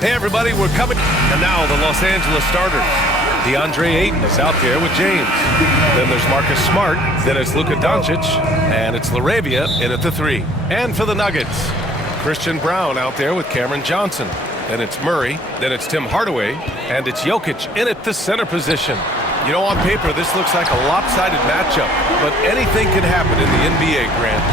Hey, everybody, we're coming. And now the Los Angeles starters. DeAndre Ayton is out there with James. Then there's Marcus Smart. Then it's Luka Doncic. And it's LaRavia in at the 3. And for the Nuggets, Christian Braun out there with Cameron Johnson. Then it's Murray. Then it's Tim Hardaway. And it's Jokic in at the center position. You know, on paper, this looks like a lopsided matchup, but anything can happen in the NBA, Grant.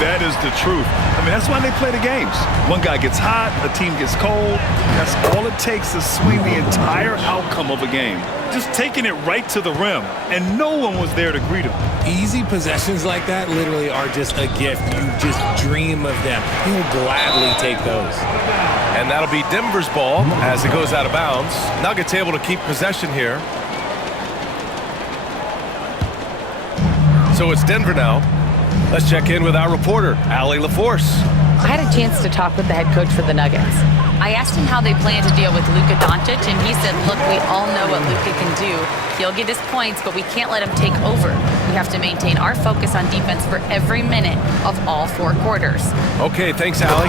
That is the truth. I mean, that's why they play the games. One guy gets hot, a team gets cold. That's all it takes to swing the entire outcome of a game. Just taking it right to the rim, and no one was there to greet him. Easy possessions like that literally are just a gift. You just dream of them. He'll gladly take those. And that'll be Denver's ball as it goes out of bounds. Nuggets able to keep possession here. So it's Denver now. Let's check in with our reporter, Allie LaForce. I had a chance to talk with the head coach for the Nuggets. I asked him how they plan to deal with Luka Doncic, and he said, look, we all know what Luka can do. He'll get his points, but we can't let him take over. We have to maintain our focus on defense for every minute of all 4 quarters. Okay, thanks, Allie.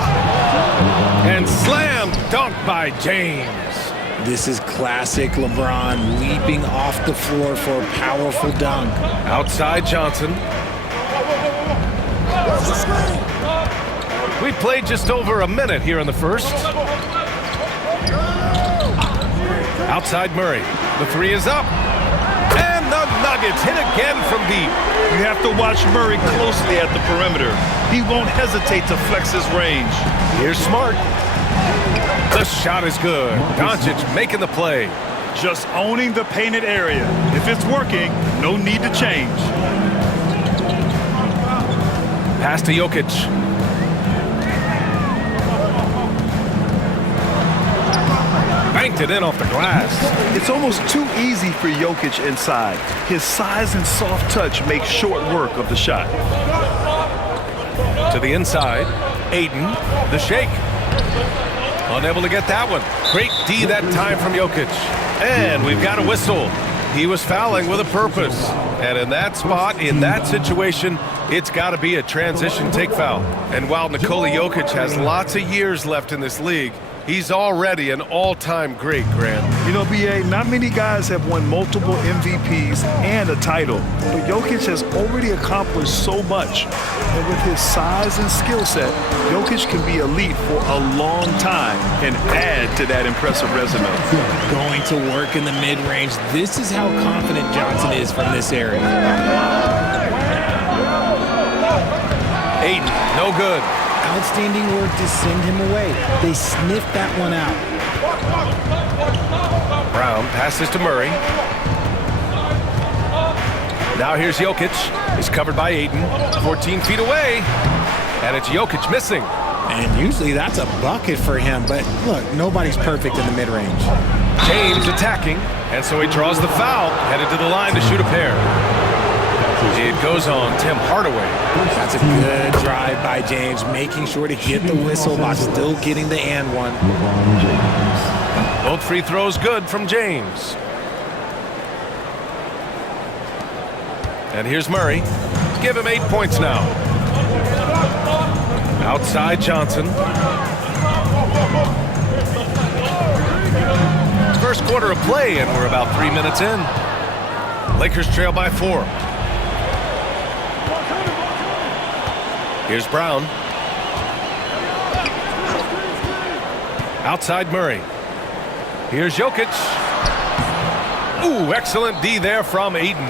And slam dunk by James. This is classic LeBron leaping off the floor for a powerful dunk. Outside Johnson. We played just over a minute here in the first. Outside Murray. The 3 is up. And the Nuggets hit again from deep. You have to watch Murray closely at the perimeter. He won't hesitate to flex his range. Here's Smart. The shot is good. Doncic making the play. Just owning the painted area. If it's working, no need to change. Pass to Jokic. Banked it in off the glass. It's almost too easy for Jokic inside. His size and soft touch make short work of the shot. To the inside. Ayton. The shake. Unable to get that one. Great D that time from Jokic. And we've got a whistle. He was fouling with a purpose. And in that spot, in that situation, it's got to be a transition take foul. And while Nikola Jokic has lots of years left in this league, he's already an all-time great, Grant. You know, B.A., not many guys have won multiple MVPs and a title. But Jokic has already accomplished so much. And with his size and skill set, Jokic can be elite for a long time and add to that impressive resume. Going to work in the mid-range. This is how confident Johnson is from this area. Ayton, no good. Outstanding work to send him away. They sniffed that one out. Brown passes to Murray. Now here's Jokic. He's covered by Ayton. 14 feet away. And it's Jokic missing. And usually that's a bucket for him. But look, nobody's perfect in the mid-range. James attacking. And so he draws the foul. Headed to the line to shoot a pair. It goes on Tim Hardaway. That's a good drive by James, making sure to get the whistle while still getting the and one. Both free throws good from James. And here's Murray. Give him 8 points now. Outside Johnson. First quarter of play, and we're about 3 minutes in. Lakers trail by 4. Here's Brown. Outside Murray. Here's Jokic. Ooh, excellent D there from Ayton.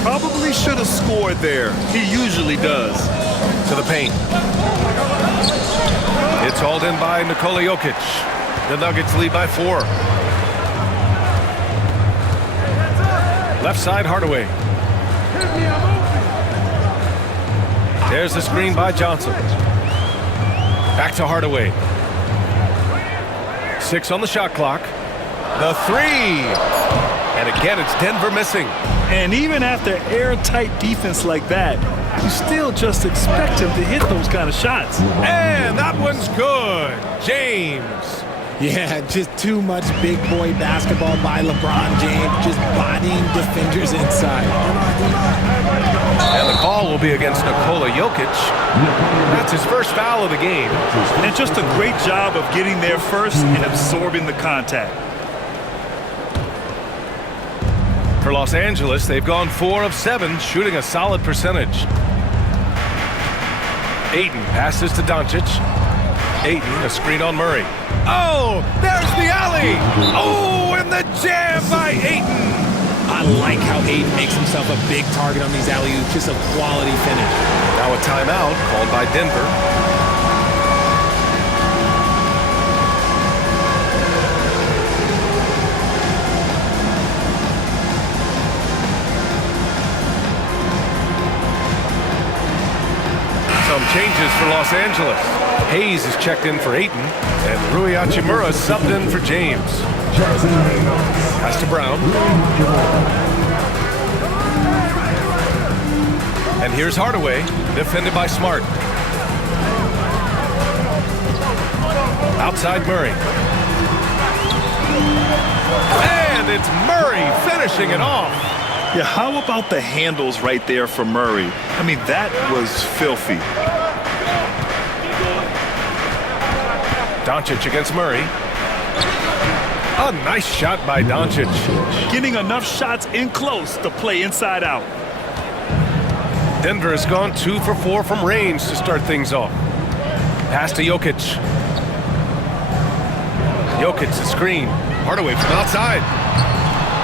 Probably should have scored there. He usually does. To the paint. It's hauled in by Nikola Jokic. The Nuggets lead by 4. Left side Hardaway. There's the screen by Johnson. Back to Hardaway. 6 on the shot clock. The 3. And again, it's Denver missing. And even after airtight defense like that, you still just expect him to hit those kind of shots. And that one's good. James. Yeah, just too much big boy basketball by LeBron James, just bodying defenders inside. And the call will be against Nikola Jokic. That's his first foul of the game. And just a great job of getting there first and absorbing the contact. For Los Angeles, they've gone 4 of 7, shooting a solid percentage. Ayton passes to Doncic. Ayton, a screen on Murray. Oh, there's the alley. Oh, and the jam by Ayton. I like how Ayton makes himself a big target on these alley-oops. Just a quality finish. Now a timeout called by Denver. Some changes for Los Angeles. Hayes is checked in for Ayton, and Rui Hachimura subbed in for James. Pass to Brown. And here's Hardaway, defended by Smart. Outside Murray. And it's Murray finishing it off. Yeah, how about the handles right there for Murray? I mean, that was filthy. Doncic against Murray. A nice shot by Doncic. Getting enough shots in close to play inside out. Denver has gone 2 for 4 from range to start things off. Pass to Jokic. Jokic the screen. Hardaway from outside.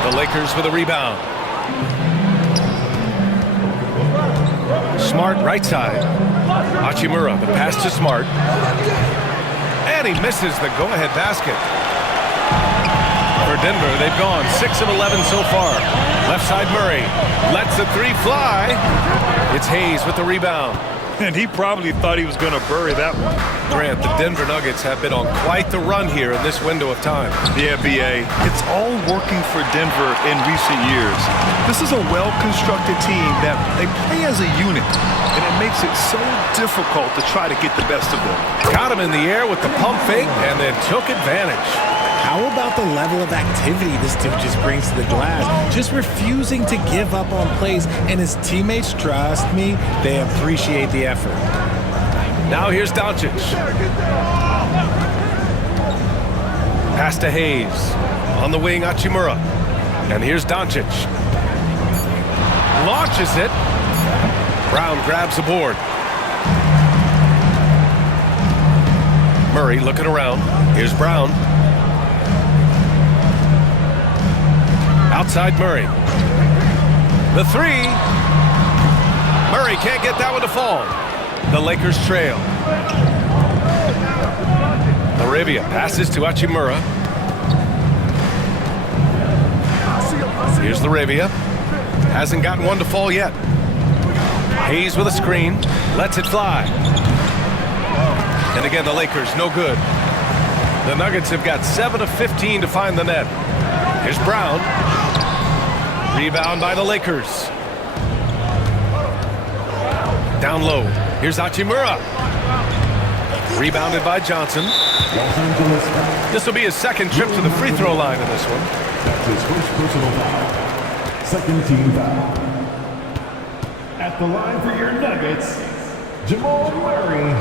The Lakers with a rebound. Smart right side. Hachimura, the pass to Smart. And he misses the go-ahead basket. For Denver, they've gone 6 of 11 so far. Left side Murray lets the 3 fly. It's Hayes with the rebound. And he probably thought he was going to bury that one. Grant, the Denver Nuggets have been on quite the run here in this window of time. Yeah, B.A. It's all working for Denver in recent years. This is a well-constructed team that they play as a unit, and it makes it so difficult to try to get the best of them. Got him in the air with the pump fake and then took advantage. How about the level of activity this dude just brings to the glass? Just refusing to give up on plays, and his teammates, trust me, they appreciate the effort. Now here's Doncic. Pass to Hayes. On the wing, Hachimura. And here's Doncic. Launches it. Brown grabs the board. Murray looking around. Here's Brown. Outside Murray. The 3. Murray can't get that one to fall. The Lakers trail. Laravia passes to Hachimura. Here's Laravia. Hasn't gotten one to fall yet. Hayes with a screen. Lets it fly. And again, the Lakers, no good. The Nuggets have got 7 of 15 to find the net. Here's Brown. Rebound by the Lakers. Down low. Here's Hachimura. Rebounded by Johnson. This will be his second trip to the free throw line in this one. That's his first personal foul. Second team foul. At the line for your Nuggets, Jamal Murray.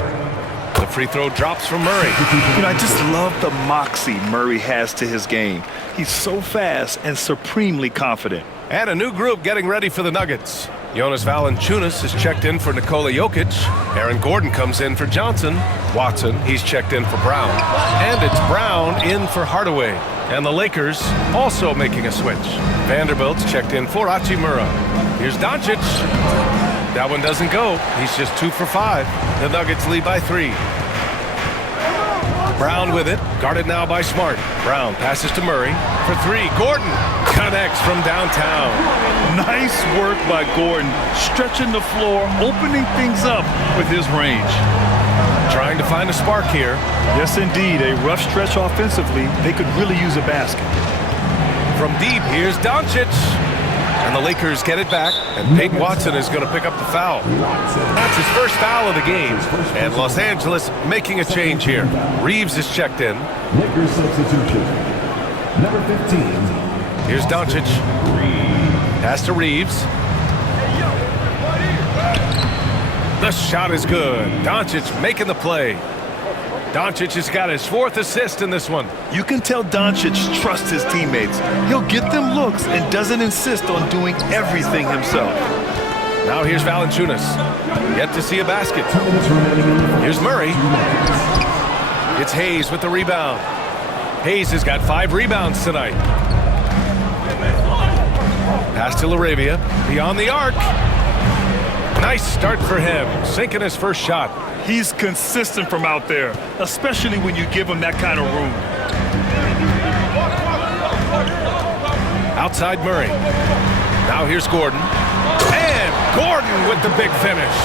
The free throw drops from Murray. You know, I just love the moxie Murray has to his game. He's so fast and supremely confident. And a new group getting ready for the Nuggets. Jonas Valanciunas is checked in for Nikola Jokic. Aaron Gordon comes in for Johnson. Watson, he's checked in for Brown. And it's Brown in for Hardaway. And the Lakers also making a switch. Vanderbilt's checked in for Hachimura. Here's Doncic. That one doesn't go. He's just 2 for 5. The Nuggets lead by 3. Brown with it. Guarded now by Smart. Brown passes to Murray for 3. Gordon connects from downtown. Nice work by Gordon, stretching the floor, opening things up with his range. Trying to find a spark here. Yes, indeed. A rough stretch offensively. They could really use a basket. From deep, here's Doncic. And the Lakers get it back, and Peyton Watson is going to pick up the foul. That's his first foul of the game. And Los Angeles making a change here. Reeves is checked in. Lakers substitution. Number 15. Here's Doncic. Pass to Reeves. The shot is good. Doncic making the play. Doncic has got his 4th assist in this one. You can tell Doncic trusts his teammates. He'll get them looks and doesn't insist on doing everything himself. Now here's Valanciunas. Yet to see a basket. Here's Murray. It's Hayes with the rebound. Hayes has got 5 rebounds tonight. Pass to LaRavia. Beyond the arc. Nice start for him. Sinking his first shot. He's consistent from out there, especially when you give him that kind of room. Outside Murray. Now here's Gordon. And Gordon with the big finish.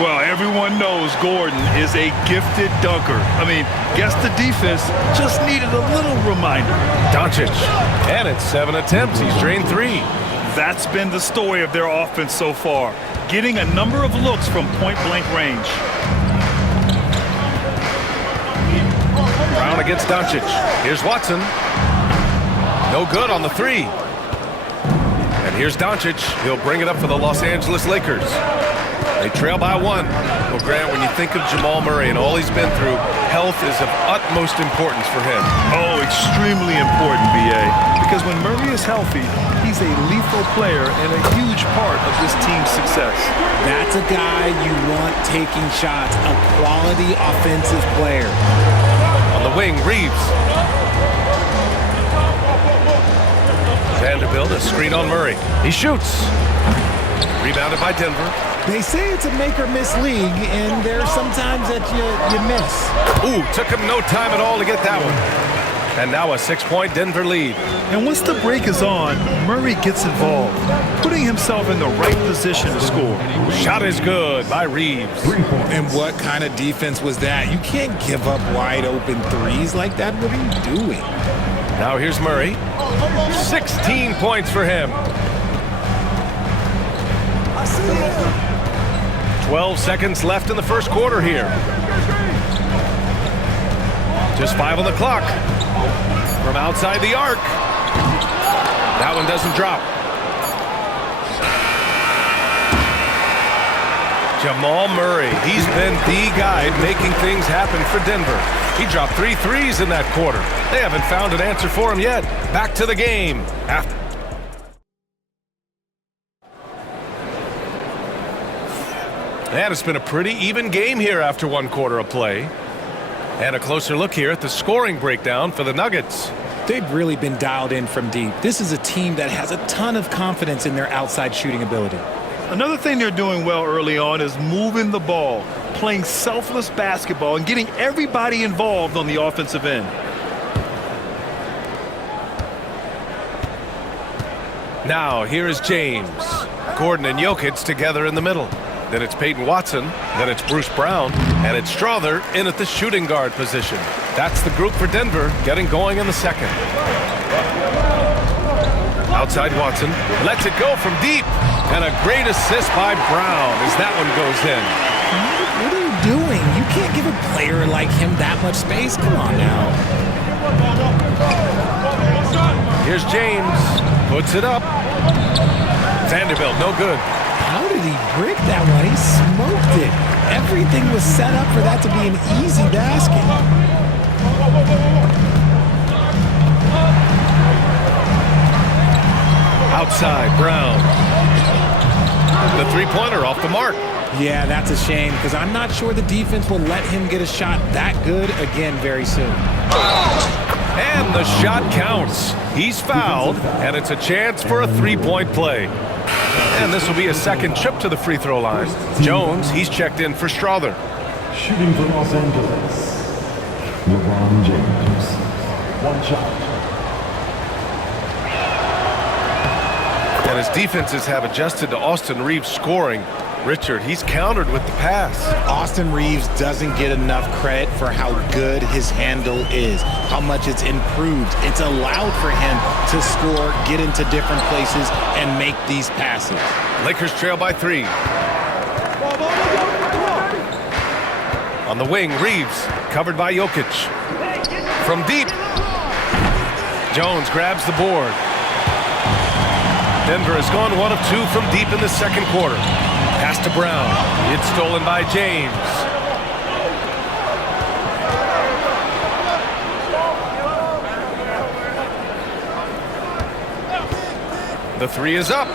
Well, everyone knows Gordon is a gifted dunker. I mean, guess the defense just needed a little reminder. Doncic. And it's 7 attempts. He's drained 3. That's been the story of their offense so far, getting a number of looks from point-blank range. Brown against Doncic. Here's Watson. No good on the 3. And here's Doncic. He'll bring it up for the Los Angeles Lakers. They trail by 1. Well, Grant, when you think of Jamal Murray and all he's been through, health is of utmost importance for him. Oh, extremely important, B.A. Because when Murray is healthy, he's a lethal player and a huge part of this team's success. That's a guy you want taking shots, a quality offensive player. On the wing, Reeves. Vanderbilt, a screen on Murray. He shoots. Rebounded by Denver. They say it's a make-or-miss league, and there's sometimes that you miss. Ooh, took him no time at all to get that one. And now a 6-point Denver lead. And once the break is on, Murray gets involved, putting himself in the right position to score. Shot is good by Reeves. And what kind of defense was that? You can't give up wide-open threes like that. What are you doing? Now here's Murray. 16 points for him. 12 seconds left in the first quarter here. Just 5 on the clock. From outside the arc. That one doesn't drop. Jamal Murray, he's been the guy making things happen for Denver. He dropped 3 threes in that quarter. They haven't found an answer for him yet. Back to the game. And it's been a pretty even game here after 1 quarter of play. And a closer look here at the scoring breakdown for the Nuggets. They've really been dialed in from deep. This is a team that has a ton of confidence in their outside shooting ability. Another thing they're doing well early on is moving the ball, playing selfless basketball, and getting everybody involved on the offensive end. Now, here is James. Gordon and Jokic together in the middle. Then it's Peyton Watson. Then it's Bruce Brown. And it's Strother in at the shooting guard position. That's the group for Denver getting going in the second. Outside Watson. Lets it go from deep. And a great assist by Brown as that one goes in. What are you doing? You can't give a player like him that much space. Come on now. Here's James. Puts it up. Vanderbilt, no good. How did he brick that one? He smoked it. Everything was set up for that to be an easy basket. Outside, Brown. The three-pointer off the mark. Yeah, that's a shame because I'm not sure the defense will let him get a shot that good again very soon. And the shot counts. He's fouled, and it's a chance for a three-point play. And this will be a second trip to the free throw line. Jones, he's checked in for Strother. Shooting for Los Angeles, LeBron James. 1 shot. And his defenses have adjusted to Austin Reeves scoring. Richard, he's countered with the pass. Austin Reeves doesn't get enough credit for how good his handle is, how much it's improved. It's allowed for him to score, get into different places, and make these passes. Lakers trail by 3. On the wing, Reeves, covered by Jokic. From deep, Jones grabs the board. Denver has gone 1 of 2 from deep in the second quarter. Pass to Brown. It's stolen by James. The three is up.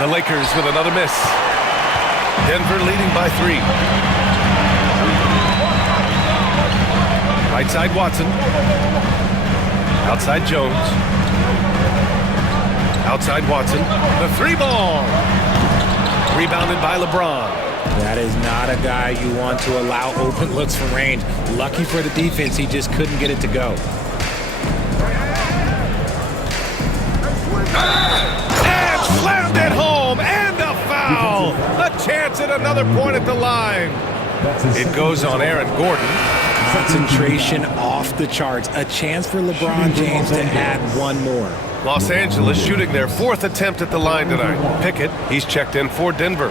The Lakers with another miss. Denver leading by 3. Right side Watson. Outside Jones. Outside Watson. The 3-ball. Rebounded by LeBron. That is not a guy you want to allow open looks from range. Lucky for the defense, he just couldn't get it to go. And slammed it home, and a foul. A chance at another point at the line. It goes on Aaron Gordon. Concentration off the charts. A chance for LeBron James to add one more. Los Angeles shooting their 4th attempt at the line tonight. Pickett, he's checked in for Denver.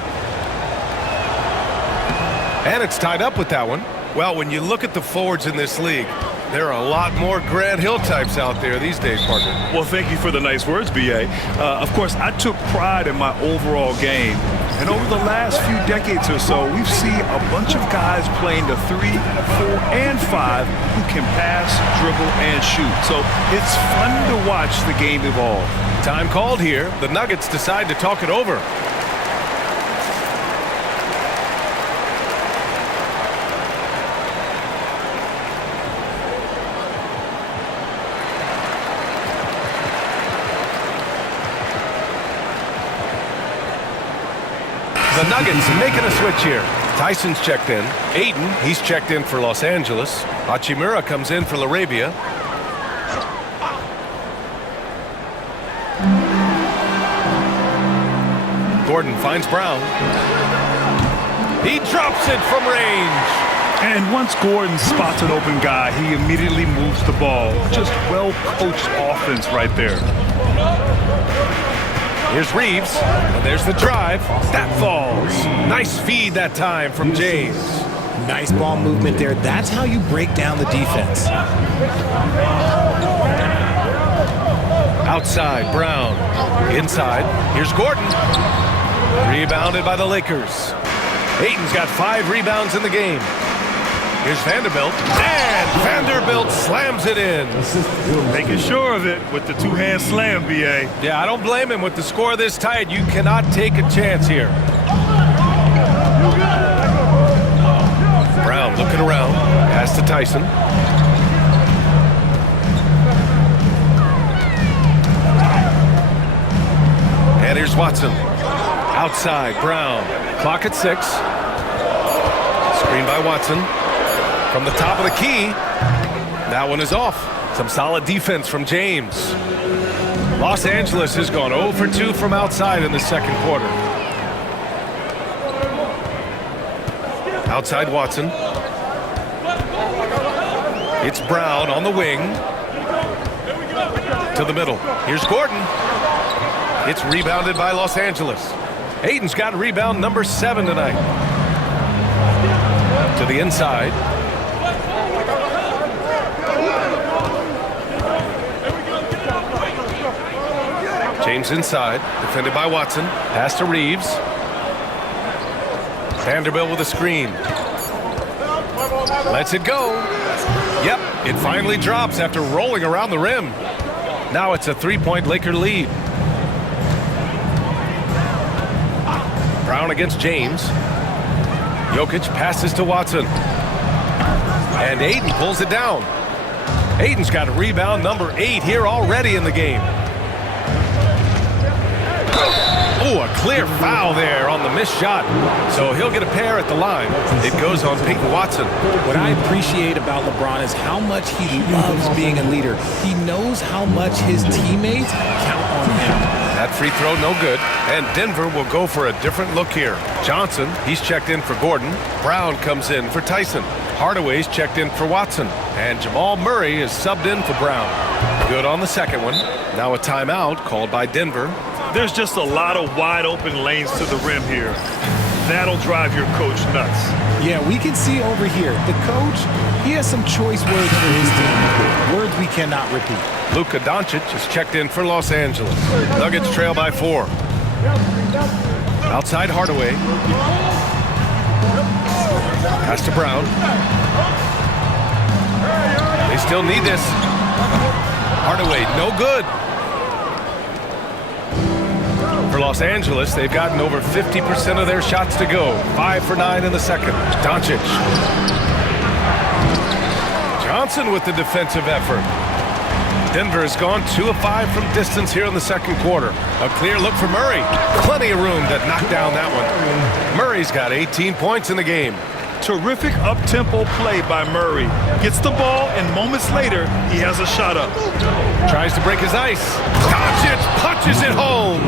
And it's tied up with that one. Well, when you look at the forwards in this league, there are a lot more Grant Hill types out there these days, partner. Well, thank you for the nice words, B.A. Of course, I took pride in my overall game. And over the last few decades or so, we've seen a bunch of guys playing the 3, 4, and 5 who can pass, dribble, and shoot. So it's fun to watch the game evolve. Time called here. The Nuggets decide to talk it over. The Nuggets making a switch here. Tyson's checked in. Ayton, he's checked in for Los Angeles. Hachimura comes in for LaRavia. Gordon finds Brown. He drops it from range. And once Gordon spots an open guy, he immediately moves the ball. Just well-coached offense right there. Here's Reeves, and there's the drive. That falls. Nice feed that time from James. Nice ball movement there. That's how you break down the defense. Outside, Brown. Inside, here's Gordon. Rebounded by the Lakers. Ayton's got 5 rebounds in the game. Here's Vanderbilt, and Vanderbilt slams it in. Making sure of it with the two-hand slam, B.A. Yeah, I don't blame him. With the score this tight, you cannot take a chance here. Brown looking around. Pass to Tyson. And here's Watson. Outside, Brown. Clock at 6. Screen by Watson. From the top of the key. That one is off. Some solid defense from James. Los Angeles has gone 0 for 2 from outside in the second quarter. Outside Watson. It's Brown on the wing. To the middle. Here's Gordon. It's rebounded by Los Angeles. Ayton's got rebound number 7 tonight. To the inside. James inside, defended by Watson. Pass to Reeves. Vanderbilt with a screen. Lets it go. Yep, it finally drops after rolling around the rim. Now it's a 3-point Laker lead. Brown against James. Jokic passes to Watson. And Ayton pulls it down. Ayton's got rebound number 8 here already in the game. Oh, a clear foul there on the missed shot. So he'll get a pair at the line. It goes on Peyton Watson. What I appreciate about LeBron is how much he loves being a leader. He knows how much his teammates count on him. That free throw no good. And Denver will go for a different look here. Johnson, he's checked in for Gordon. Brown comes in for Tyson. Hardaway's checked in for Watson. And Jamal Murray is subbed in for Brown. Good on the second one. Now a timeout called by Denver. There's just a lot of wide open lanes to the rim here. That'll drive your coach nuts. Yeah, we can see over here. The coach, he has some choice words for his team. Words we cannot repeat. Luka Doncic is checked in for Los Angeles. Nuggets trail by 4. Outside Hardaway. Pass to Brown. They still need this. Hardaway, no good. For Los Angeles, they've gotten over 50% of their shots to go. 5 for 9 in the second. Doncic. Johnson with the defensive effort. Denver has gone 2 of 5 from distance here in the second quarter. A clear look for Murray. Plenty of room to knock down that one. Murray's got 18 points in the game. Terrific up-tempo play by Murray. Gets the ball, and moments later, he has a shot up. Tries to break his ice. Doncic punches it home.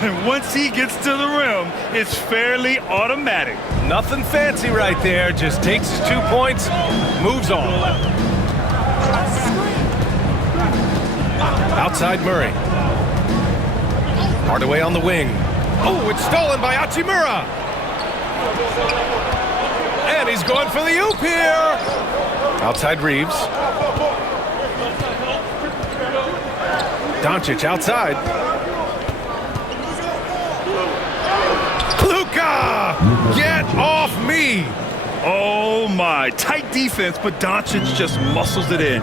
And once he gets to the rim, it's fairly automatic. Nothing fancy right there. Just takes his 2 points, moves on. Outside Murray. Hardaway on the wing. Oh, it's stolen by Hachimura. And he's going for the oop here. Outside Reeves. Doncic outside. Luka! Get off me! Oh my, tight defense, but Doncic just muscles it in.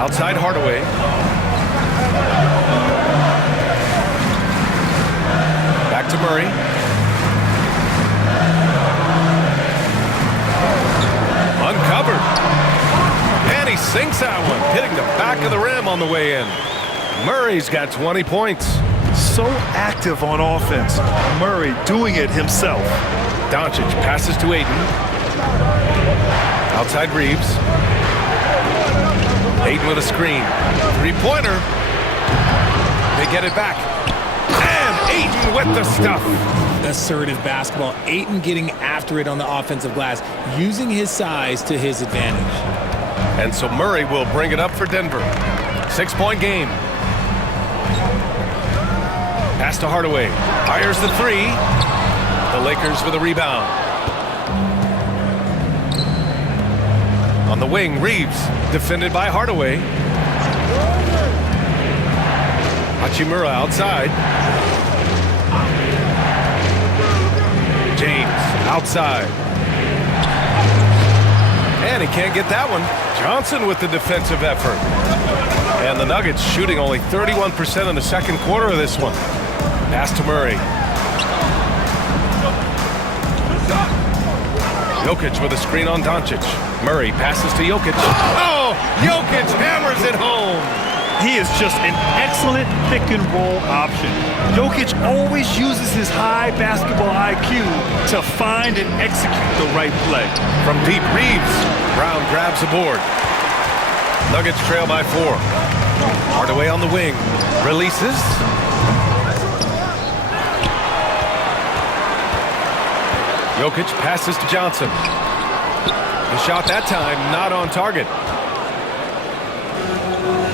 Outside Hardaway. Back to Murray. Uncovered. And he sinks that one, hitting the back of the rim on the way in. Murray's got 20 points. So active on offense. Murray doing it himself. Doncic passes to Ayton. Outside Reeves. Ayton with a screen. Three-pointer. They get it back. And Ayton with the stuff. Assertive basketball. Ayton getting after it on the offensive glass, using his size to his advantage. And so Murray will bring it up for Denver. 6-point game. Pass to Hardaway. Fires the three. The Lakers with a rebound. On the wing, Reeves. Defended by Hardaway. Hachimura outside. James outside. And he can't get that one. Johnson with the defensive effort. And the Nuggets shooting only 31% in the second quarter of this one. Pass to Murray. Jokic with a screen on Doncic. Murray passes to Jokic. Oh, Jokic hammers it home. He is just an excellent pick-and-roll option. Jokic always uses his high basketball IQ to find and execute the right play. From deep, Reeves. Brown grabs the board. Nuggets trail by 4. Hardaway on the wing. Releases. Jokic passes to Johnson. The shot that time not on target.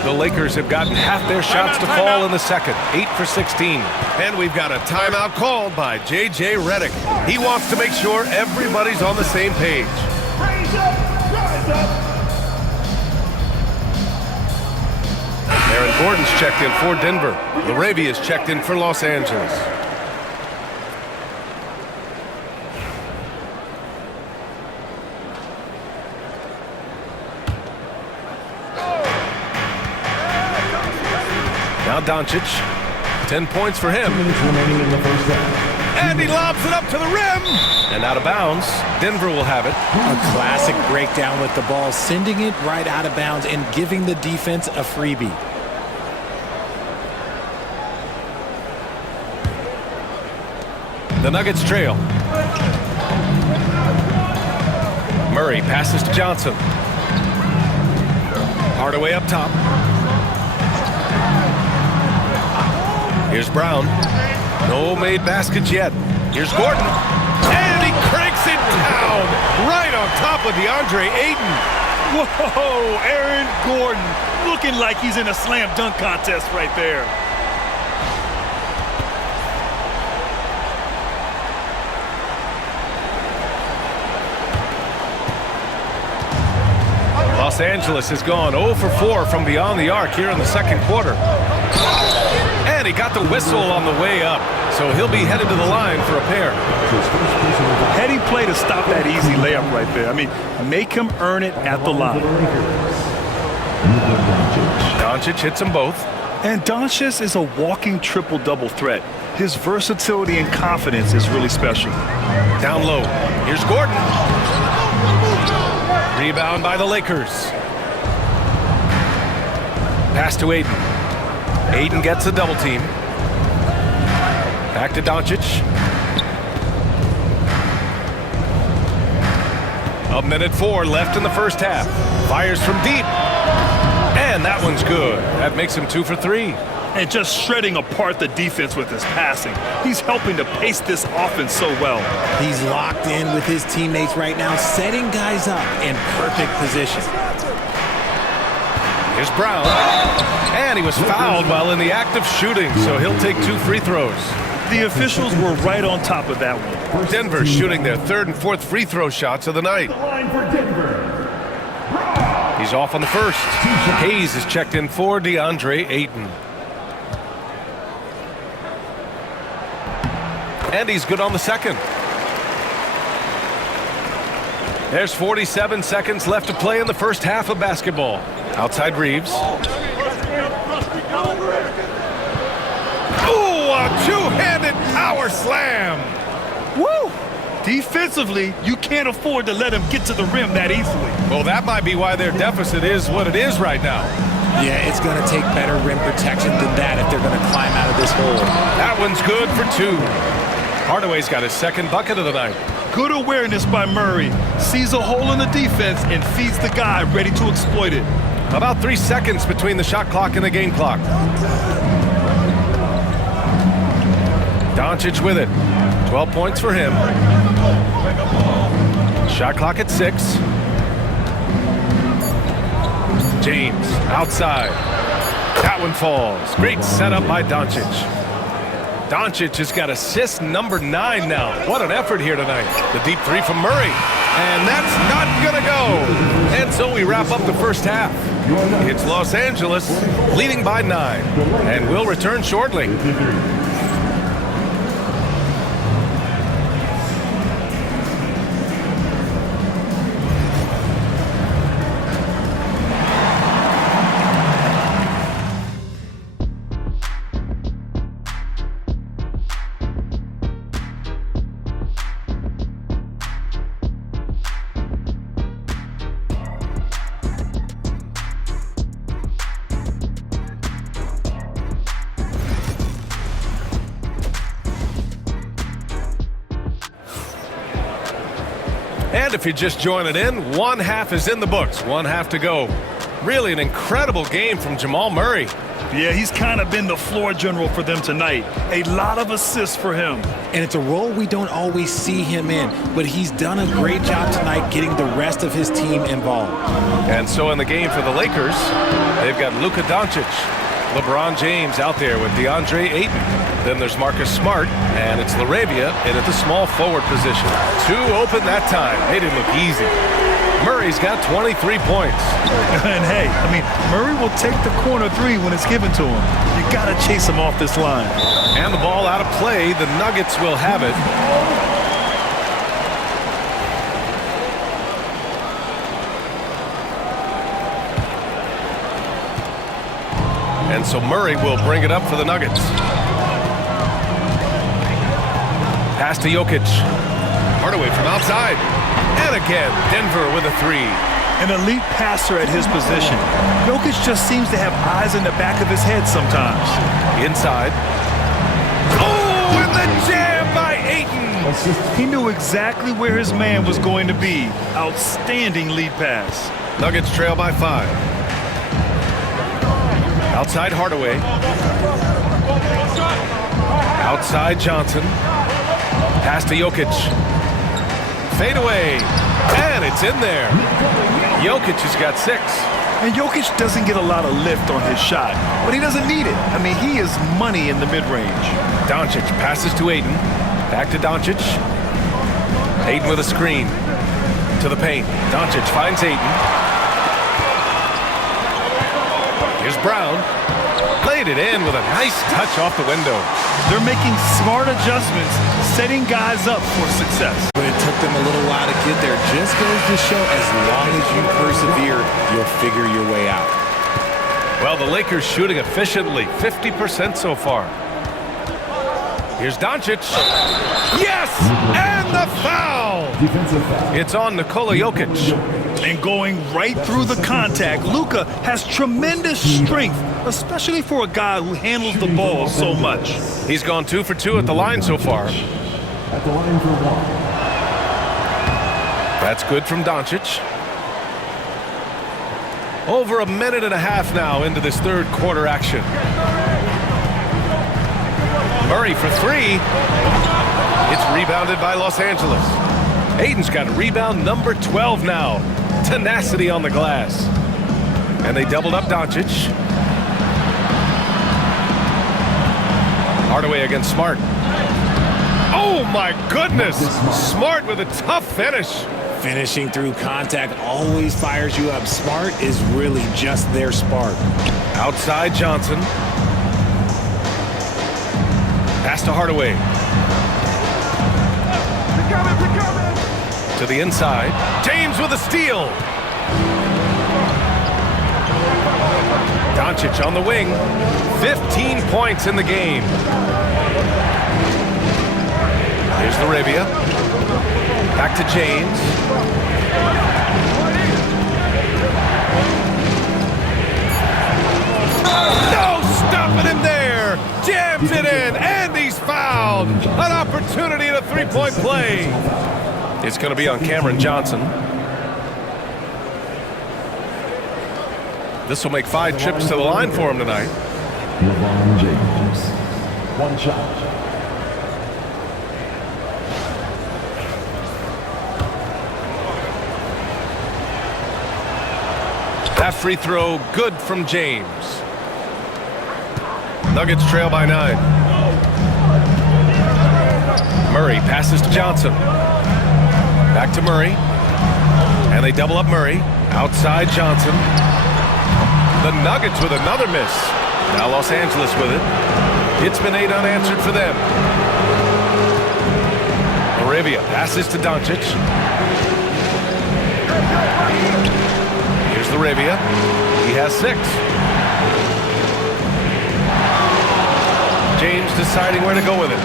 The Lakers have gotten half their shots to fall in the second. 8 for 16. And we've got a timeout called by J.J. Redick. He wants to make sure everybody's on the same page. Aaron Gordon's checked in for Denver. LaRavia's checked in for Los Angeles. Now Doncic, 10 points for him. 2 minutes remaining in the first half. And he lobs it up to the rim. And out of bounds, Denver will have it. A classic breakdown with the ball, sending it right out of bounds and giving the defense a freebie. The Nuggets trail. Murray passes to Johnson. Hardaway up top. Here's Brown. No made baskets yet. Here's Gordon. And he cranks it down right on top of DeAndre Ayton. Whoa, Aaron Gordon looking like he's in a slam dunk contest right there. Los Angeles has gone 0 for 4 from beyond the arc here in the second quarter. And And he got the whistle on the way up, so he'll be headed to the line for a pair. Heady play to stop that easy layup right there. I mean, make him earn it at the line. Doncic hits them both. And Doncic is a walking triple-double threat. His versatility and confidence is really special. Down low. Here's Gordon. Rebound by the Lakers. Pass to Ayton. Ayton gets the double team. Back to Doncic. A minute 4 left in the first half. Fires from deep. And that one's good. That makes him 2 for 3. And just shredding apart the defense with his passing. He's helping to pace this offense so well. He's locked in with his teammates right now, setting guys up in perfect position. Here's Brown. And he was fouled while in the act of shooting, so he'll take 2 free throws. The officials were right on top of that one. Denver shooting their 3rd and 4th free throw shots of the night. Line for Denver. He's off on the first. Hayes is checked in for DeAndre Ayton. And he's good on the second. There's 47 seconds left to play in the first half of basketball. Outside Reeves. Ooh, a two-handed power slam. Woo! Defensively, you can't afford to let him get to the rim that easily. Well, that might be why their deficit is what it is right now. Yeah, it's going to take better rim protection than that if they're going to climb out of this hole. That one's good for 2. Hardaway's got his 2nd bucket of the night. Good awareness by Murray. Sees a hole in the defense and feeds the guy ready to exploit it. About 3 seconds between the shot clock and the game clock. Doncic with it. 12 points for him. Shot clock at 6. James outside. That one falls. Great setup by Doncic. Doncic has got assist number 9 now. What an effort here tonight. The deep 3 from Murray. And that's not going to go. And so we wrap up the first half. It's Los Angeles leading by 9. And we'll return shortly. And if you're just joining in, 1 half is in the books, 1 half to go. Really an incredible game from Jamal Murray. Yeah, he's kind of been the floor general for them tonight. A lot of assists for him. And it's a role we don't always see him in, but he's done a great job tonight getting the rest of his team involved. And so in the game for the Lakers, they've got Luka Doncic, LeBron James out there with DeAndre Ayton. Then there's Marcus Smart, and it's LaRavia in at the small forward position. 2 open that time. They didn't look easy. Murray's got 23 points. And hey, I mean, Murray will take the corner 3 when it's given to him. You got to chase him off this line. And the ball out of play. The Nuggets will have it. And so Murray will bring it up for the Nuggets. Pass to Jokic. Hardaway from outside. And again, Denver with a 3. An elite passer at his position. Jokic just seems to have eyes in the back of his head sometimes. Inside. Oh, and the jam by Ayton. He knew exactly where his man was going to be. Outstanding lead pass. Nuggets trail by 5. Outside Hardaway. Outside Johnson. Pass to Jokic. Fade away. And it's in there. Jokic has got 6. And Jokic doesn't get a lot of lift on his shot, but he doesn't need it. I mean, he is money in the mid-range. Doncic passes to Ayton. Back to Doncic. Ayton with a screen. To the paint. Doncic finds Ayton. Here's Brown. Laid it in with a nice touch off the window. They're making smart adjustments, setting guys up for success. But it took them a little while to get there. Just goes to show, as long as you persevere, you'll figure your way out. Well, the Lakers shooting efficiently, 50% so far. Here's Doncic. Yes! And the foul! Defensive foul. It's on Nikola Jokic. And going right through the contact, Luka has tremendous strength, especially for a guy who handles the ball so much. He's gone 2 for 2 at the line so far. At the line for one. That's good from Doncic. Over a minute and a half now into this third quarter action. Murray for 3. It's rebounded by Los Angeles. Aiden's got rebound number 12 now. Tenacity on the glass. And they doubled up Doncic. Hardaway against Smart. Oh my goodness! Smart with a tough finish. Finishing through contact always fires you up. Smart is really just their spark. Outside Johnson. Pass to Hardaway. To the inside. James with a steal. Doncic on the wing. 15 points in the game. Here's Laravia. Back to James. No stopping him there. Jams it in, and he's fouled. An opportunity at a three-point play. It's going to be on Cameron Johnson. This will make 5 trips to the line for him tonight. LeBron James. One shot. That free throw good from James. Nuggets trail by 9. Murray passes to Johnson. Back to Murray. And they double up Murray. Outside Johnson. The Nuggets with another miss. Now Los Angeles with it. It's been 8 unanswered for them. Laravia passes to Doncic. Here's Laravia. He has 6. James deciding where to go with it.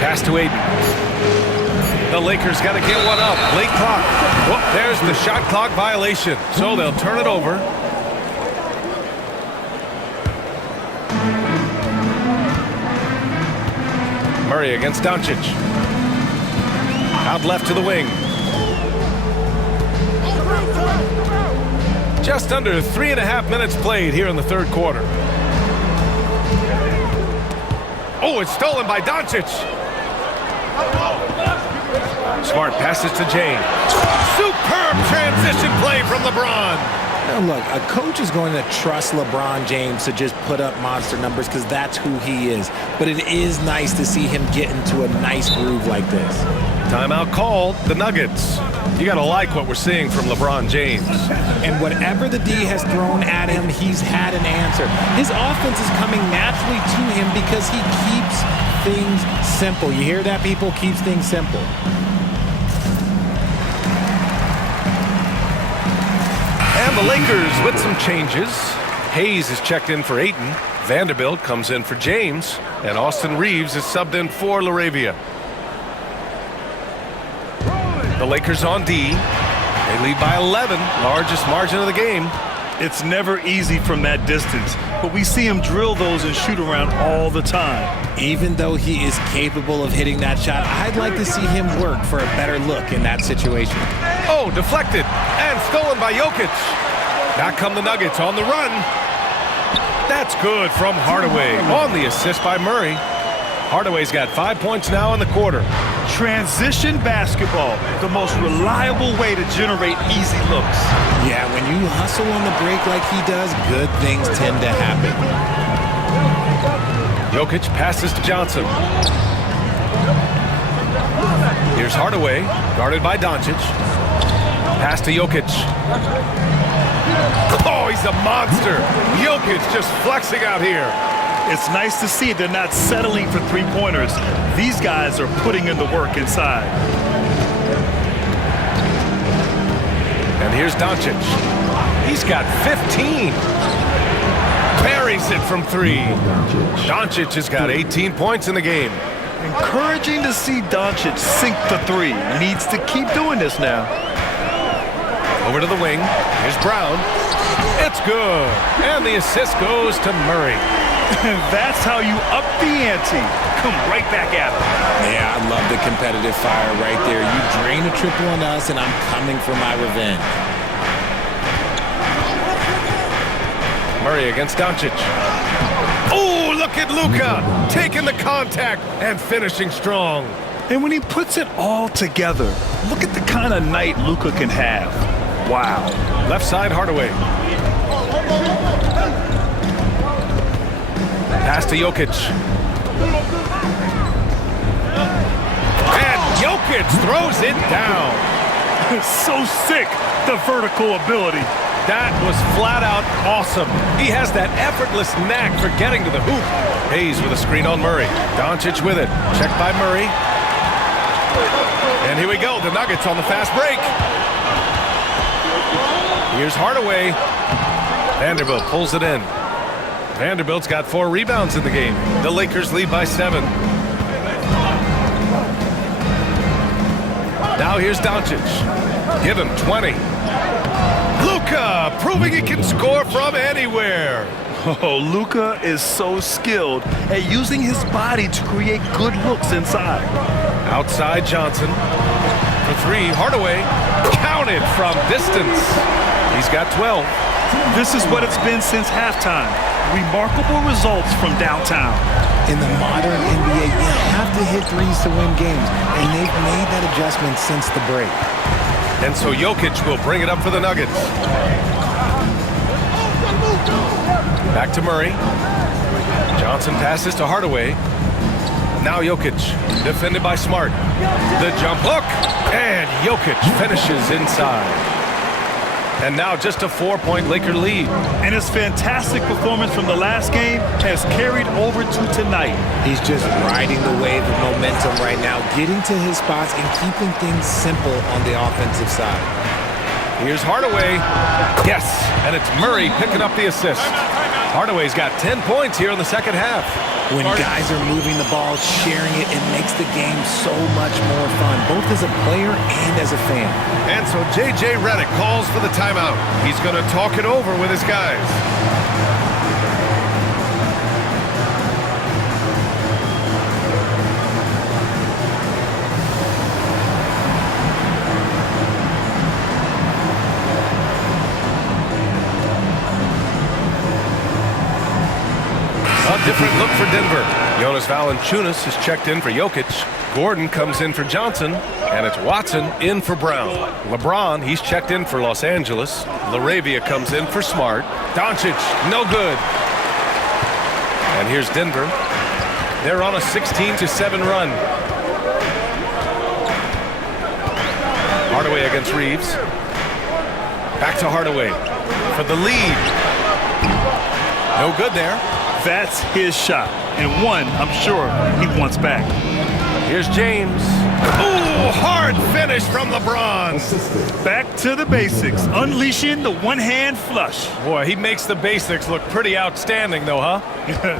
Pass to Aiden. The Lakers got to get one up. Late clock. Oh, there's the shot clock violation. So they'll turn it over. Murray against Doncic. Out left to the wing. Just under 3.5 minutes played here in the third quarter. Oh, it's stolen by Doncic. Smart passes to James. Superb transition play from LeBron. Now look, a coach is going to trust LeBron James to just put up monster numbers because that's who he is. But it is nice to see him get into a nice groove like this. Timeout called, the Nuggets. You got to like what we're seeing from LeBron James. And whatever the D has thrown at him, he's had an answer. His offense is coming naturally to him because he keeps things simple. You hear that, people? Keeps things simple. And the Lakers with some changes. Hayes is checked in for Ayton. Vanderbilt comes in for James. And Austin Reeves is subbed in for Laravia. The Lakers on D. They lead by 11, largest margin of the game. It's never easy from that distance, but we see him drill those and shoot around all the time. Even though he is capable of hitting that shot, I'd like to see him work for a better look in that situation. Oh, deflected and stolen by Jokic. Back come the Nuggets on the run. That's good from Hardaway on the assist by Murray. Hardaway's got 5 points now in the quarter. Transition basketball, the most reliable way to generate easy looks. Yeah, when you hustle on the break like he does, good things tend to happen. Jokic passes to Johnson. Here's Hardaway, guarded by Doncic. Pass to Jokic. Oh, he's a monster. Jokic just flexing out here. It's nice to see they're not settling for three-pointers. These guys are putting in the work inside. And here's Doncic. He's got 15. Buries it from three. Doncic has got 18 points in the game. Encouraging to see Doncic sink the three. Needs to keep doing this now. Over to the wing. Here's Brown. It's good. And the assist goes to Murray. That's how you up the ante. Come right back at him. Yeah, I love the competitive fire right there. You drain a triple on us, and I'm coming for my revenge. Murray against Doncic. Oh, look at Luka taking the contact and finishing strong. And when he puts it all together, look at the kind of night Luka can have. Wow. Left side, Hardaway. Pass to Jokic. And Jokic throws it down. So sick, the vertical ability. That was flat out awesome. He has that effortless knack for getting to the hoop. Hayes with a screen on Murray. Doncic with it. Checked by Murray. And here we go. The Nuggets on the fast break. Here's Hardaway. Vanderbilt pulls it in. Vanderbilt's got 4 rebounds in the game. The Lakers lead by 7. Now here's Doncic. Give him 20. Luka proving he can score from anywhere. Oh, Luka is so skilled at using his body to create good looks inside. Outside Johnson. For 3, Hardaway. Counted from distance. He's got 12. This is what it's been since halftime. Remarkable results from downtown. In the modern NBA, you have to hit threes to win games, and they've made that adjustment since the break. And so Jokic will bring it up for the Nuggets. Back to Murray. Johnson passes to Hardaway. Now Jokic, defended by Smart. The jump hook, and Jokic finishes inside. And now just a 4-point Laker lead. And his fantastic performance from the last game has carried over to tonight. He's just riding the wave of momentum right now, getting to his spots and keeping things simple on the offensive side. Here's Hardaway. Yes, and it's Murray picking up the assist. Hardaway's got 10 points here in the second half. When guys are moving the ball, sharing it, it makes the game so much more fun, both as a player and as a fan. And so J.J. Redick calls for the timeout. He's going to talk it over with his guys. A different look for Denver. Jonas Valanciunas is checked in for Jokic. Gordon comes in for Johnson. And it's Watson in for Brown. LeBron, he's checked in for Los Angeles. LaRavia comes in for Smart. Doncic, no good. And here's Denver. They're on a 16-7 run. Hardaway against Reeves. Back to Hardaway for the lead. No good there. That's his shot, and one I'm sure he wants back. Here's James. Ooh, hard finish from LeBron. Back to the basics, unleashing the one-hand flush. Boy, he makes the basics look pretty outstanding, though, huh?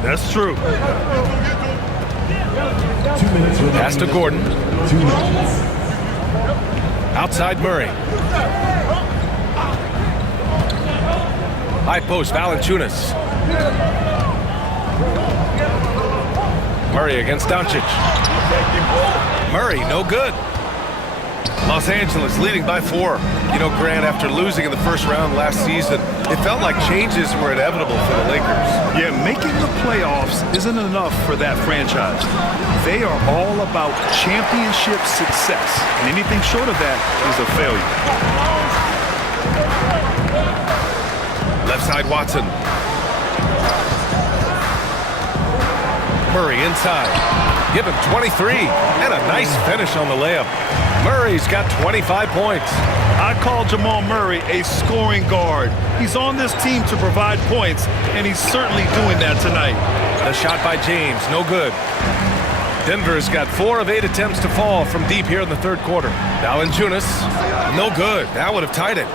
That's true. 2 minutes remaining. Pass to Gordon. 2 minutes. Outside Murray. High post, Valanciunas. Murray against Doncic. Murray, no good. Los Angeles leading by 4. You know, Grant, after losing in the first round last season, it felt like changes were inevitable for the Lakers. Yeah, making the playoffs isn't enough for that franchise. They are all about championship success, and anything short of that is a failure. Left side, Watson. Murray inside. Give him 23. And a nice finish on the layup. Murray's got 25 points. I call Jamal Murray a scoring guard. He's on this team to provide points, and he's certainly doing that tonight. The shot by James, no good. Denver's got 4 of 8 attempts to fall from deep here in the third quarter. Valanciunas, no good. That would have tied it.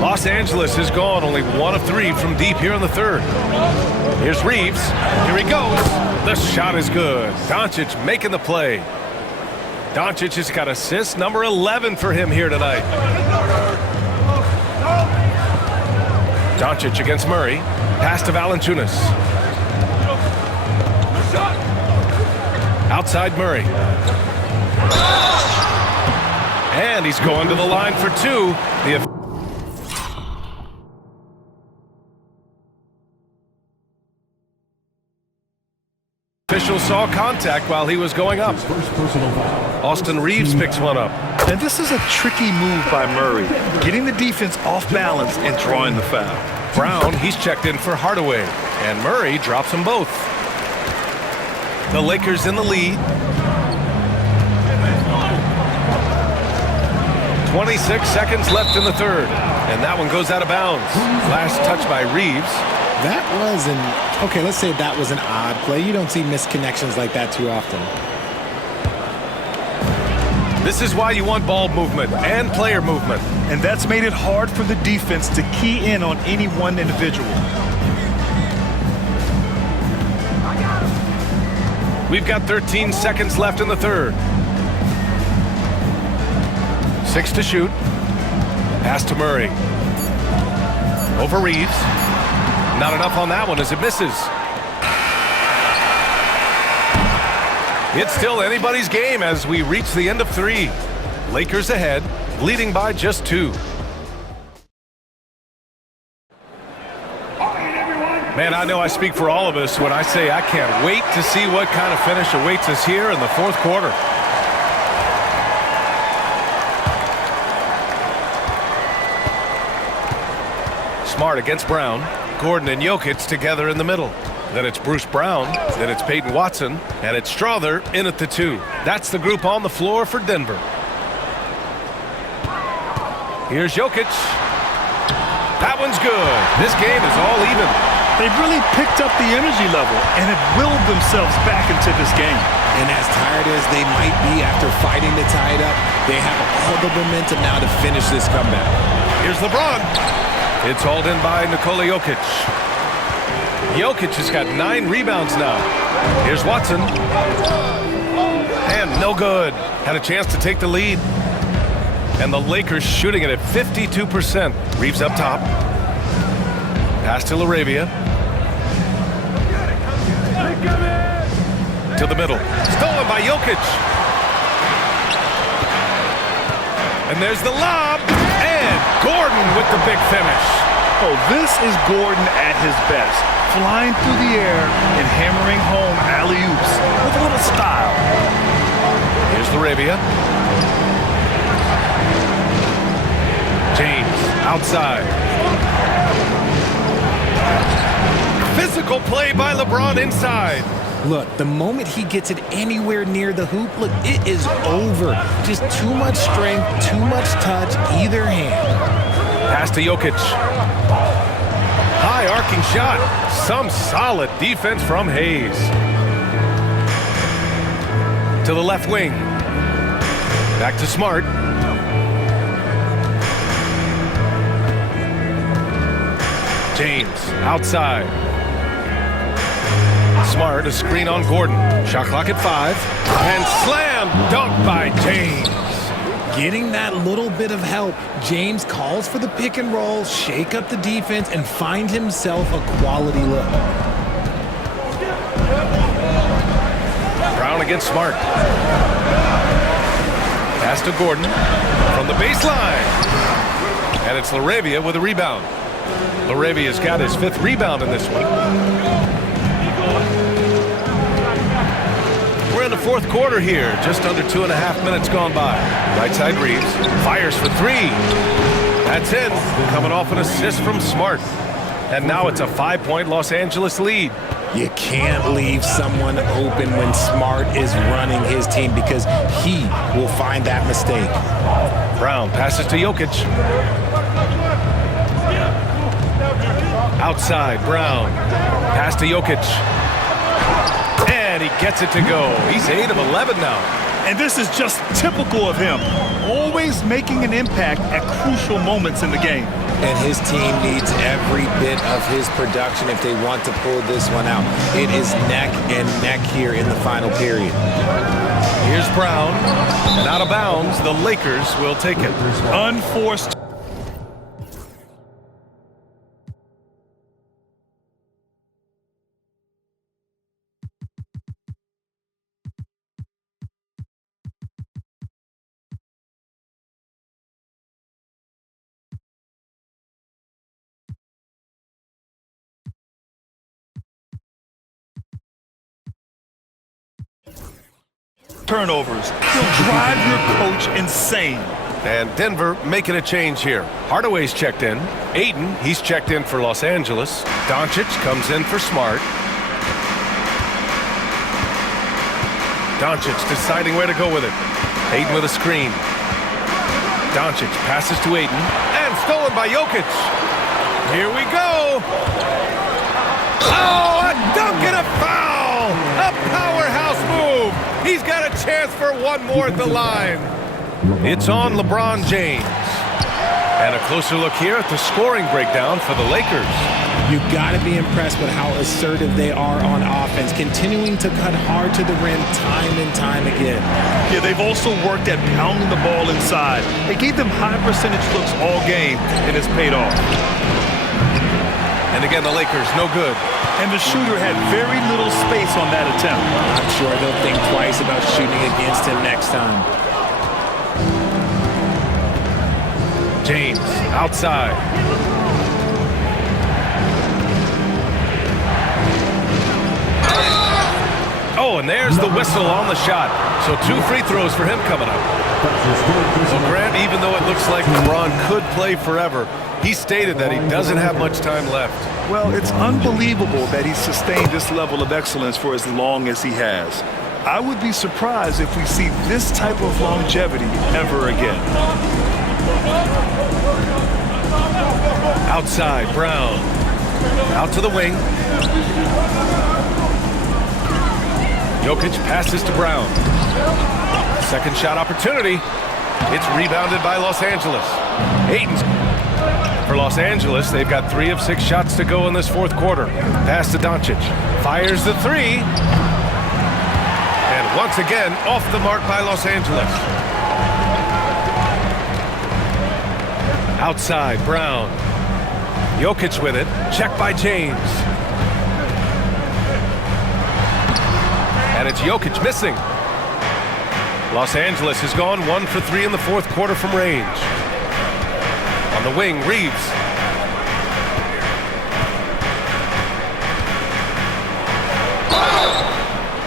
Los Angeles is gone, only 1 of 3 from deep here in the third. Here's Reeves. Here he goes. The shot is good. Doncic making the play. Doncic has got assist number 11 for him here tonight. Doncic against Murray. Pass to Valanciunas. Outside Murray. And he's going to the line for 2. The official saw contact while he was going up. First personal foul. Austin Reeves picks one up. And this is a tricky move by Murray, getting the defense off balance and drawing the foul. Brown, he's checked in for Hardaway. And Murray drops them both. The Lakers in the lead. 26 seconds left in the third. And that one goes out of bounds. Last touch by Reeves. That was okay, let's say that was an odd play. You don't see misconnections like that too often. This is why you want ball movement and player movement. And that's made it hard for the defense to key in on any one individual. We've got 13 seconds left in the third. 6 to shoot. Pass to Murray. Over Reeves. Not enough on that one as it misses. It's still anybody's game as we reach the end of 3. Lakers ahead, leading by just 2. Man, I know I speak for all of us when I say I can't wait to see what kind of finish awaits us here in the fourth quarter. Smart against Brown. Gordon and Jokic together in the middle. Then it's Bruce Brown, then it's Peyton Watson, and it's Strother in at the 2. That's the group on the floor for Denver. Here's Jokic. That one's good. This game is all even. They've really picked up the energy level and have willed themselves back into this game. And as tired as they might be after fighting to tie it up, they have all the momentum now to finish this comeback. Here's LeBron. It's hauled in by Nikola Jokic. Jokic has got 9 rebounds now. Here's Watson. And no good. Had a chance to take the lead. And the Lakers shooting it at 52%. Reeves up top. Pass to LaRavia. To the middle. Stolen by Jokic. And there's the lob. And Gordon with the big finish. Oh, this is Gordon at his best. Flying through the air and hammering home alley-oops with a little style. Here's LaRavia. James outside. Physical play by LeBron inside. Look, the moment he gets it anywhere near the hoop, look, it is over. Just too much strength, too much touch, either hand. Pass to Jokic. High arcing shot. Some solid defense from Hayes. To the left wing. Back to Smart. James outside. Smart, a screen on Gordon. Shot clock at 5. And slam dunk by James. Getting that little bit of help, James calls for the pick and roll, shake up the defense, and find himself a quality look. Brown against Smart. Pass to Gordon from the baseline. And it's LaRavia with a rebound. LaRavia's got his 5th rebound in this one. We're in the fourth quarter here, just under 2.5 minutes gone by. Right side Reeves, fires for 3. That's in, coming off an assist from Smart. And now it's a 5-point Los Angeles lead. You can't leave someone open when Smart is running his team because he will find that mistake. Brown passes to Jokic. Outside, Brown. Pass to Jokic. And he gets it to go. He's 8 of 11 now. And this is just typical of him. Always making an impact at crucial moments in the game. And his team needs every bit of his production if they want to pull this one out. It is neck and neck here in the final period. Here's Brown. And out of bounds, the Lakers will take it. Unforced. Turnovers. He'll drive your coach insane. And Denver making a change here. Hardaway's checked in. Ayton, he's checked in for Los Angeles. Doncic comes in for Smart. Doncic deciding where to go with it. Ayton with a screen. Doncic passes to Ayton. And stolen by Jokic. Here we go. Oh, a dunk and a foul. A powerhouse move. He's got a chance for one more at the line. It's on LeBron James. And a closer look here at the scoring breakdown for the Lakers. You got to be impressed with how assertive they are on offense, continuing to cut hard to the rim time and time again. Yeah, they've also worked at pounding the ball inside. They gave them high percentage looks all game, and it's paid off. And again, the Lakers, no good. And the shooter had very little space on that attempt. I'm sure they'll think twice about shooting against him next time. James, outside. Oh, and there's the whistle on the shot. So 2 free throws for him coming up. So Grant, even though it looks like LeBron could play forever, he stated that he doesn't have much time left. Well, it's unbelievable that he's sustained this level of excellence for as long as he has. I would be surprised if we see this type of longevity ever again. Outside, Brown. Out to the wing. Jokic passes to Brown. Second shot opportunity. It's rebounded by Los Angeles. Ayton's for Los Angeles. They've got 3 of 6 shots to go in this fourth quarter. Pass to Doncic. Fires the 3. And once again, off the mark by Los Angeles. Outside, Brown. Jokic with it. Check by James. And it's Jokic missing. Los Angeles has gone 1 for 3 in the fourth quarter from range. On the wing, Reeves.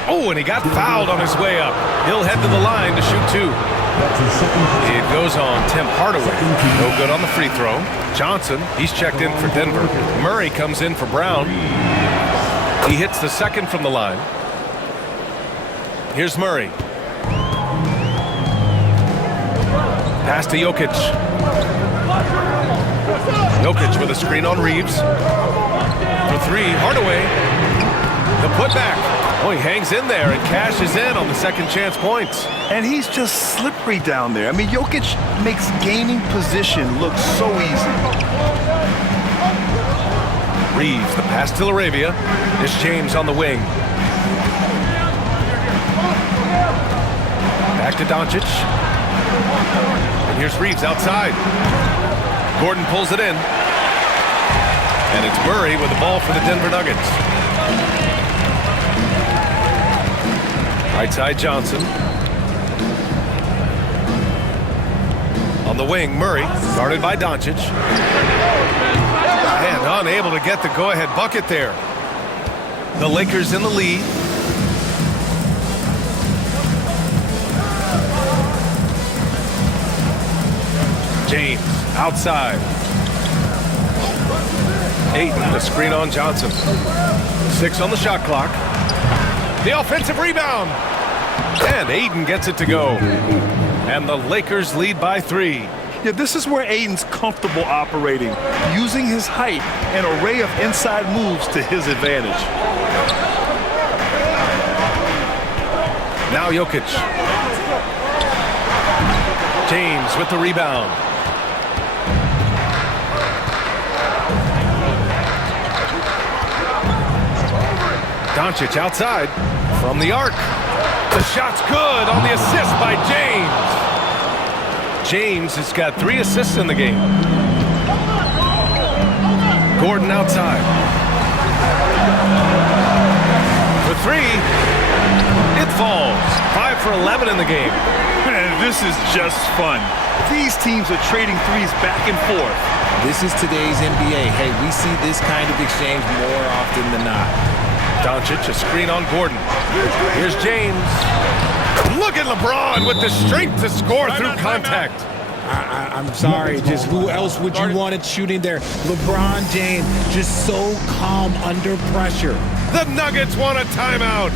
Oh, and he got fouled on his way up. He'll head to the line to shoot 2. It goes on Tim Hardaway. No good on the free throw. Johnson, he's checked in for Denver. Murray comes in for Brown. He hits the second from the line. Here's Murray. Pass to Jokic. Jokic with a screen on Reeves. For 3, Hardaway. The putback. Oh, he hangs in there and cashes in on the second chance points. And he's just slippery down there. I mean, Jokic makes gaining position look so easy. Reeves, the pass to LaRavia. Here's James on the wing. Back to Doncic. And here's Reeves outside. Gordon pulls it in. And it's Murray with the ball for the Denver Nuggets. Right side, Johnson. On the wing, Murray, guarded by Doncic. And unable to get the go-ahead bucket there. The Lakers in the lead. James, outside. Ayton, the screen on Johnson. 6 on the shot clock. The offensive rebound. And Ayton gets it to go. And the Lakers lead by 3. Yeah, this is where Ayton's comfortable operating, using his height and array of inside moves to his advantage. Now Jokic. James with the rebound. Doncic outside from the arc. The shot's good on the assist by James. James has got 3 assists in the game. Gordon outside. For 3. It falls. 5 for 11 in the game. Man, this is just fun. These teams are trading threes back and forth. This is today's NBA. Hey, we see this kind of exchange more often than not. Doncic, a screen on Gordon. Here's James. Look at LeBron with the strength to score through contact. I'm sorry, just who else would you want it shooting there? LeBron James, just so calm under pressure. The Nuggets want a timeout.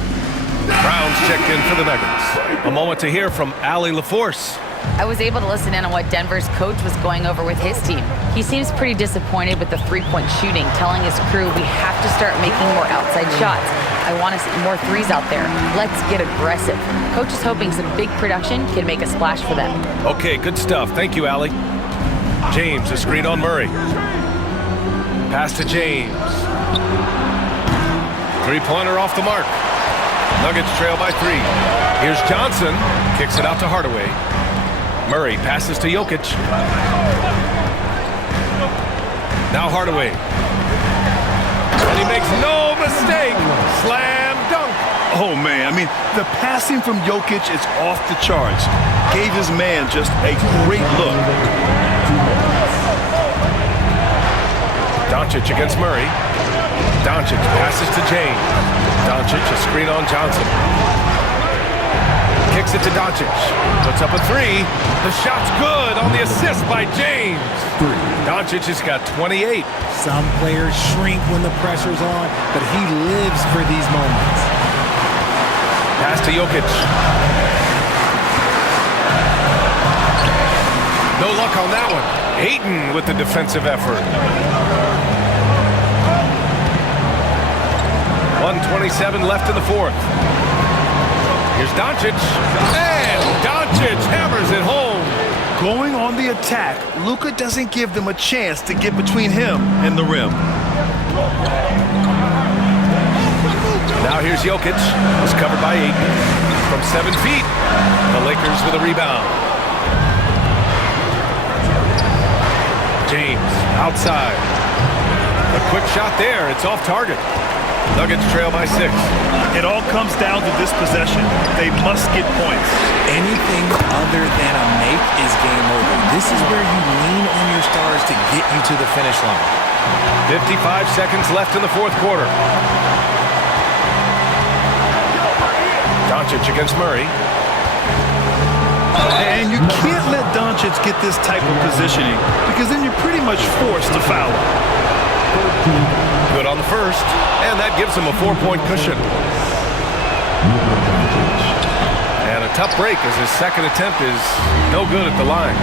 Brown's checked in for the Nuggets. A moment to hear from Allie LaForce. I was able to listen in on what Denver's coach was going over with his team. He seems pretty disappointed with the three-point shooting, telling his crew we have to start making more outside shots. I want to see more threes out there. Let's get aggressive. Coach is hoping some big production can make a splash for them. Okay, good stuff. Thank you, Allie. James, a screen on Murray. Pass to James. Three-pointer off the mark. Nuggets trail by 3. Here's Johnson. Kicks it out to Hardaway. Murray passes to Jokic. Now Hardaway. And he makes no mistake. Slam dunk. Oh, man. I mean, the passing from Jokic is off the charts. Gave his man just a great look. Doncic against Murray. Doncic passes to James. Doncic, a screen on Johnson. Kicks it to Doncic. Puts up a 3. The shot's good on the assist by James. Doncic has got 28. Some players shrink when the pressure's on, but he lives for these moments. Pass to Jokic. No luck on that one. Ayton with the defensive effort. 1:27 left in the 4th. Here's Doncic. And Doncic hammers it home. Going on the attack, Luka doesn't give them a chance to get between him and the rim. Now here's Jokic. It's covered by Ayton. From 7 feet. The Lakers with a rebound. James outside. A quick shot there. It's off target. Nuggets trail by 6. It all comes down to this possession. They must get points. Anything other than a make is game over. This is where you lean on your stars to get you to the finish line. 55 seconds left in the 4th quarter. Doncic against Murray. And you can't let Doncic get this type of positioning because then you're pretty much forced to foul him. Good on the first, and that gives him a 4-point cushion. And a tough break as his second attempt is no good at the line.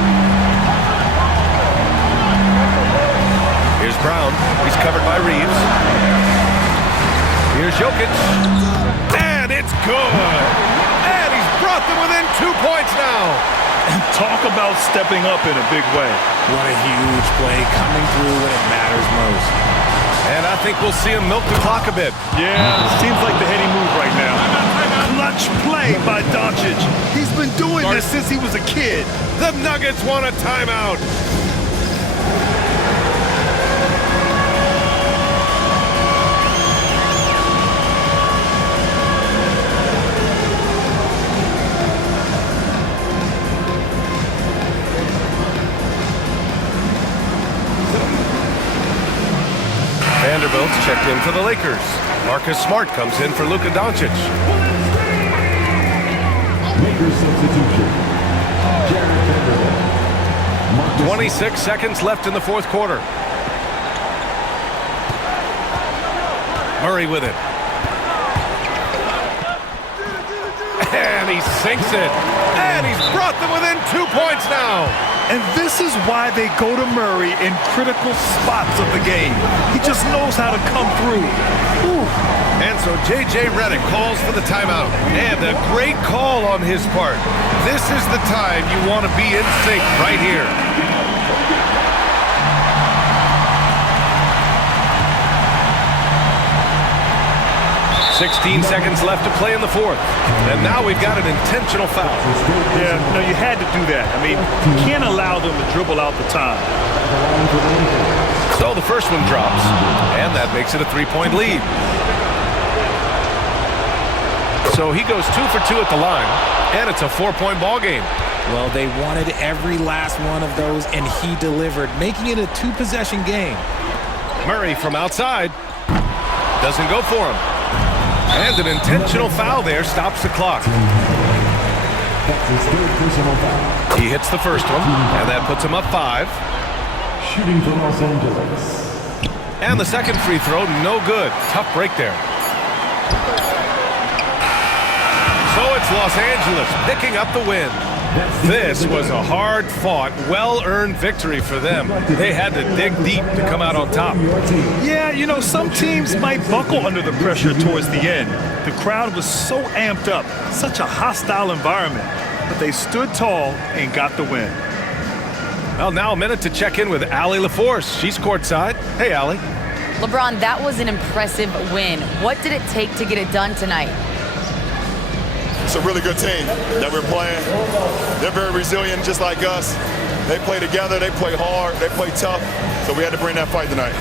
Here's Brown. He's covered by Reeves. Here's Jokic. And it's good. And he's brought them within 2 points now. And talk about stepping up in a big way. What a huge play coming through when it matters most. And I think we'll see him milk the clock a bit. Yeah, seems like the heady move right now. Clutch play by Doncic. He's been doing this since he was a kid. The Nuggets want a timeout. Vanderbilt's checked in for the Lakers. Marcus Smart comes in for Luka Doncic. Lakers substitution. Jarrett Vanderbilt. 26 seconds left in the 4th quarter. Murray with it. And he sinks it. And he's brought them within 2 points now. And this is why they go to Murray in critical spots of the game. He just knows how to come through. Whew. And so J.J. Redick calls for the timeout. And a great call on his part. This is the time you want to be in sync right here. 16 seconds left to play in the fourth. And now we've got an intentional foul. Yeah, no, you had to do that. I mean, you can't allow them to dribble out the time. So the first one drops, and that makes it a 3-point lead. So he goes 2 for 2 at the line, and it's a 4-point ball game. Well, they wanted every last one of those, and he delivered, making it a 2-possession game. Murray from outside doesn't go for him. And an intentional foul there stops the clock. That's his third personal foul. He hits the first one, and that puts him up 5. Shooting for Los Angeles. And the second free throw, no good. Tough break there. So it's Los Angeles picking up the win. This was a hard-fought, well-earned victory for them. They had to dig deep to come out on top. Yeah, you know, some teams might buckle under the pressure towards the end. The crowd was so amped up, such a hostile environment. But they stood tall and got the win. Well, now a minute to check in with Allie LaForce. She's courtside. Hey, Allie. LeBron, that was an impressive win. What did it take to get it done tonight? It's a really good team that we're playing. They're very resilient, just like us. They play together, they play hard, they play tough. So we had to bring that fight tonight.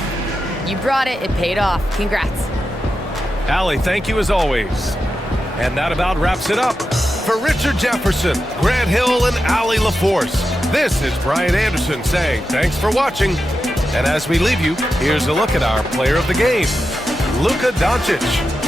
You brought it. It paid off. Congrats. Allie, thank you as always. And that about wraps it up. For Richard Jefferson, Grant Hill, and Allie LaForce, this is Brian Anderson saying thanks for watching. And as we leave you, here's a look at our player of the game, Luka Doncic.